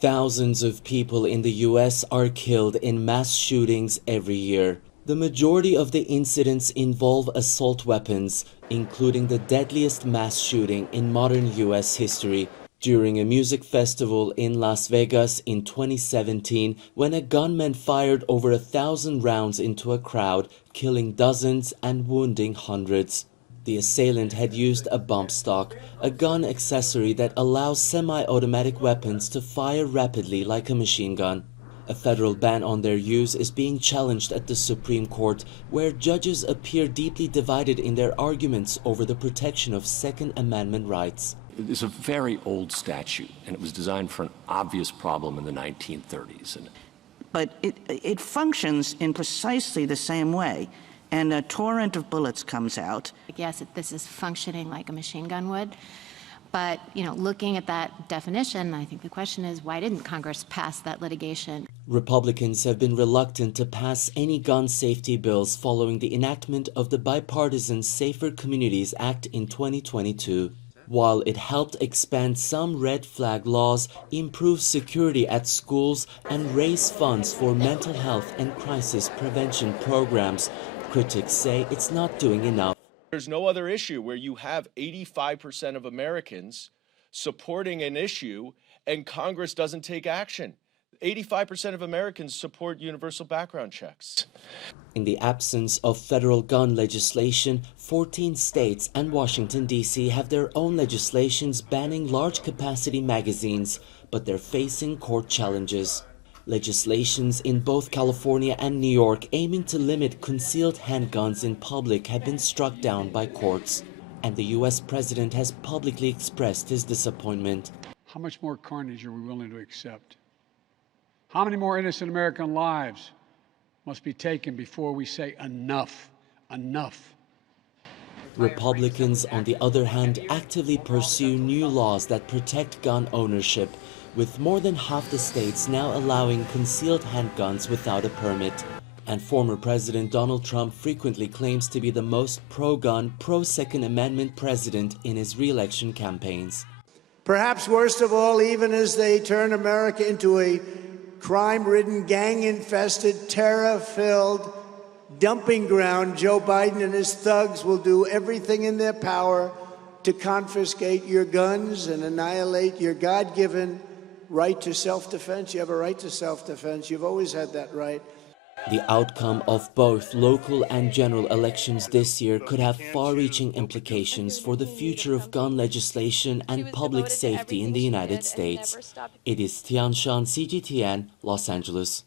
Thousands of people in the U.S. are killed in mass shootings every year. The majority of the incidents involve assault weapons, including the deadliest mass shooting in modern U.S. history during a music festival in Las Vegas in 2017 when a gunman fired over 1,000 rounds into a crowd, killing dozens and wounding hundreds. The assailant had used a bump stock, a gun accessory that allows semi-automatic weapons to fire rapidly like a machine gun. A federal ban on their use is being challenged at the Supreme Court, where judges appear deeply divided in their arguments over the protection of Second Amendment rights. It's a very old statute, and it was designed for an obvious problem in the 1930s. But it functions in precisely the same way. And a torrent of bullets comes out. Yes, this is functioning like a machine gun would. But, looking at that definition, I think the question is, why didn't Congress pass that litigation? Republicans have been reluctant to pass any gun safety bills following the enactment of the bipartisan Safer Communities Act in 2022. While it helped expand some red flag laws, improve security at schools, and raise funds for mental health and crisis prevention programs, critics say it's not doing enough. There's no other issue where you have 85% of Americans supporting an issue and Congress doesn't take action. 85% of Americans support universal background checks. In the absence of federal gun legislation, 14 states and Washington, D.C. have their own legislations banning large-capacity magazines, but they're facing court challenges. Legislations in both California and New York aiming to limit concealed handguns in public have been struck down by courts, and the U.S. president has publicly expressed his disappointment. How much more carnage are we willing to accept? How many more innocent American lives must be taken before we say enough, enough? Republicans, on the other hand, actively pursue new laws that protect gun ownership, with more than half the states now allowing concealed handguns without a permit. And former President Donald Trump frequently claims to be the most pro-gun, pro-Second Amendment president in his re-election campaigns. Perhaps worst of all, even as they turn America into a crime-ridden, gang-infested, terror-filled dumping ground, Joe Biden and his thugs will do everything in their power to confiscate your guns and annihilate your God-given right to self-defense. You have a right to self-defense. You've always had that right. The outcome of both local and general elections this year could have far-reaching implications for the future of gun legislation and public safety in the United States. Ediz Tiyansan, CGTN, Los Angeles.